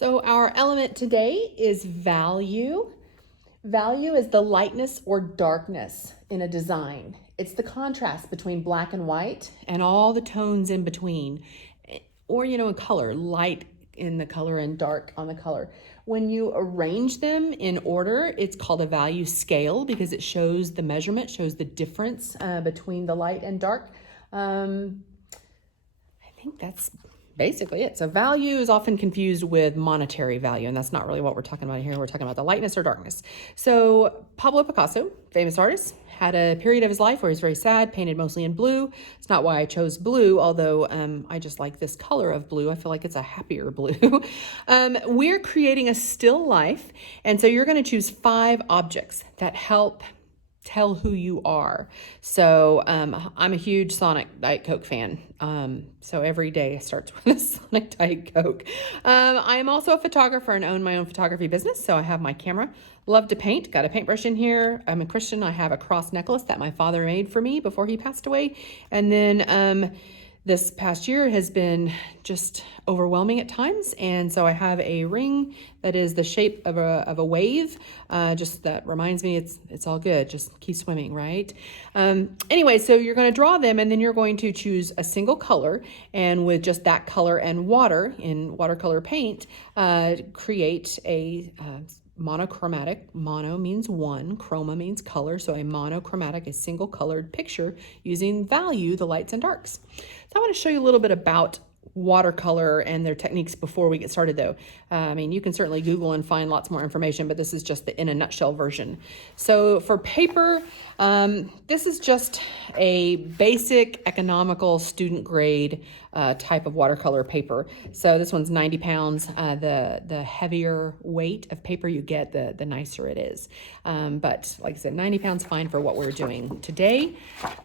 So our element today is value. Value is the lightness or darkness in a design. It's the contrast between black and white and all the tones in between. Or, in color, light in the color and dark on the color. When you arrange them in order, it's called a value scale because it shows the measurement, shows the difference between the light and dark. I think that's basically it. So value is often confused with monetary value, and that's not really what we're talking about here. We're talking about the lightness or darkness. So Pablo Picasso, famous artist, had a period of his life where he was very sad, painted mostly in blue. It's not why I chose blue, although I just like this color of blue. I feel like it's a happier blue. We're creating a still life, and so you're going to choose 5 objects that help tell who you are. So I'm a huge Sonic Diet Coke fan. So every day starts with a Sonic Diet Coke. I am also a photographer and own my own photography business. So I have my camera. Love to paint. Got a paintbrush in here. I'm a Christian. I have a cross necklace that my father made for me before he passed away. And then this past year has been just overwhelming at times, and so I have a ring that is the shape of a wave. Just that reminds me it's all good. Just keep swimming, right? Anyway, so you're going to draw them, and then you're going to choose a single color, and with just that color and water in watercolor paint, create a monochromatic. Mono means one, chroma means color, so a monochromatic, a single colored picture using value, the lights and darks. So I want to show you a little bit about watercolor and their techniques before we get started though. You can certainly Google and find lots more information, but this is just the in a nutshell version. So for paper, this is just a basic economical student grade type of watercolor paper. So this one's 90 pounds. The heavier weight of paper you get, the nicer it is. But like I said, 90 pounds fine for what we're doing today.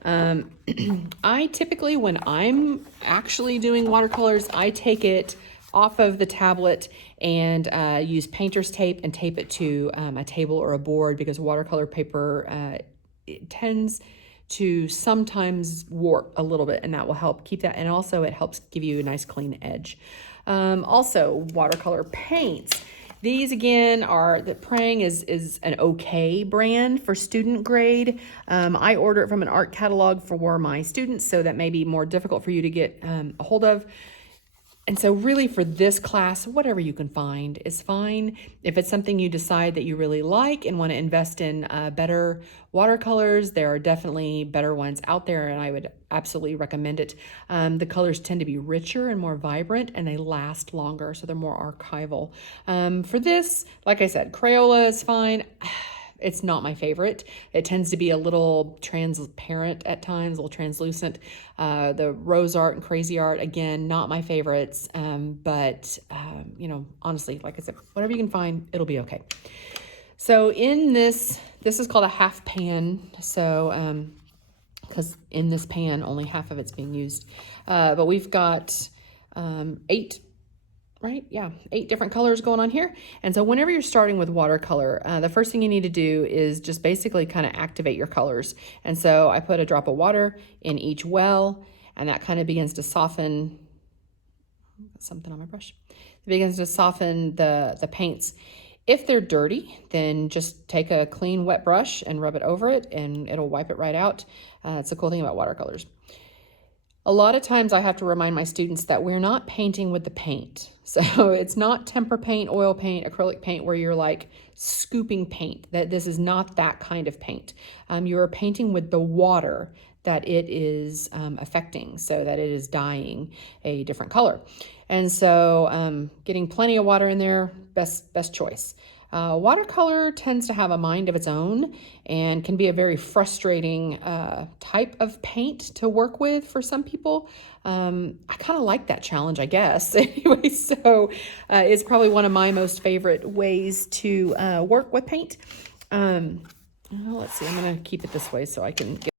I typically, when I'm actually doing watercolors, I take it off of the tablet and use painter's tape and tape it to a table or a board, because watercolor paper it tends to sometimes warp a little bit, and that will help keep that, and also it helps give you a nice clean edge. Also, watercolor paints. These again are, the Prang is an okay brand for student grade. I order it from an art catalog for my students, so that may be more difficult for you to get a hold of. And so really for this class, whatever you can find is fine. If it's something you decide that you really like and want to invest in better watercolors, there are definitely better ones out there, and I would absolutely recommend it. The colors tend to be richer and more vibrant, and they last longer, so they're more archival. For this, like I said, Crayola is fine. It's not my favorite. It tends to be a little transparent at times, a little translucent. The Rose Art and Crazy Art, again, not my favorites. But honestly, like I said, whatever you can find, it'll be okay. So in this is called a half pan. So, because in this pan, only half of it's being used. But we've got 8 different colors going on here. And so whenever you're starting with watercolor, the first thing you need to do is just basically kind of activate your colors. And so I put a drop of water in each well, and that kind of begins to soften, something on my brush. It begins to soften the paints. If they're dirty, then just take a clean wet brush and rub it over it, and it'll wipe it right out. It's the cool thing about watercolors. A lot of times I have to remind my students that we're not painting with the paint. So it's not tempera paint, oil paint, acrylic paint where you're like scooping paint. That this is not that kind of paint. You're painting with the water that it is affecting, so that it is dyeing a different color. And so getting plenty of water in there, best choice. Watercolor tends to have a mind of its own and can be a very frustrating type of paint to work with for some people. I kind of like that challenge, I guess. Anyway, so it's probably one of my most favorite ways to work with paint. Let's see, I'm going to keep it this way so I can get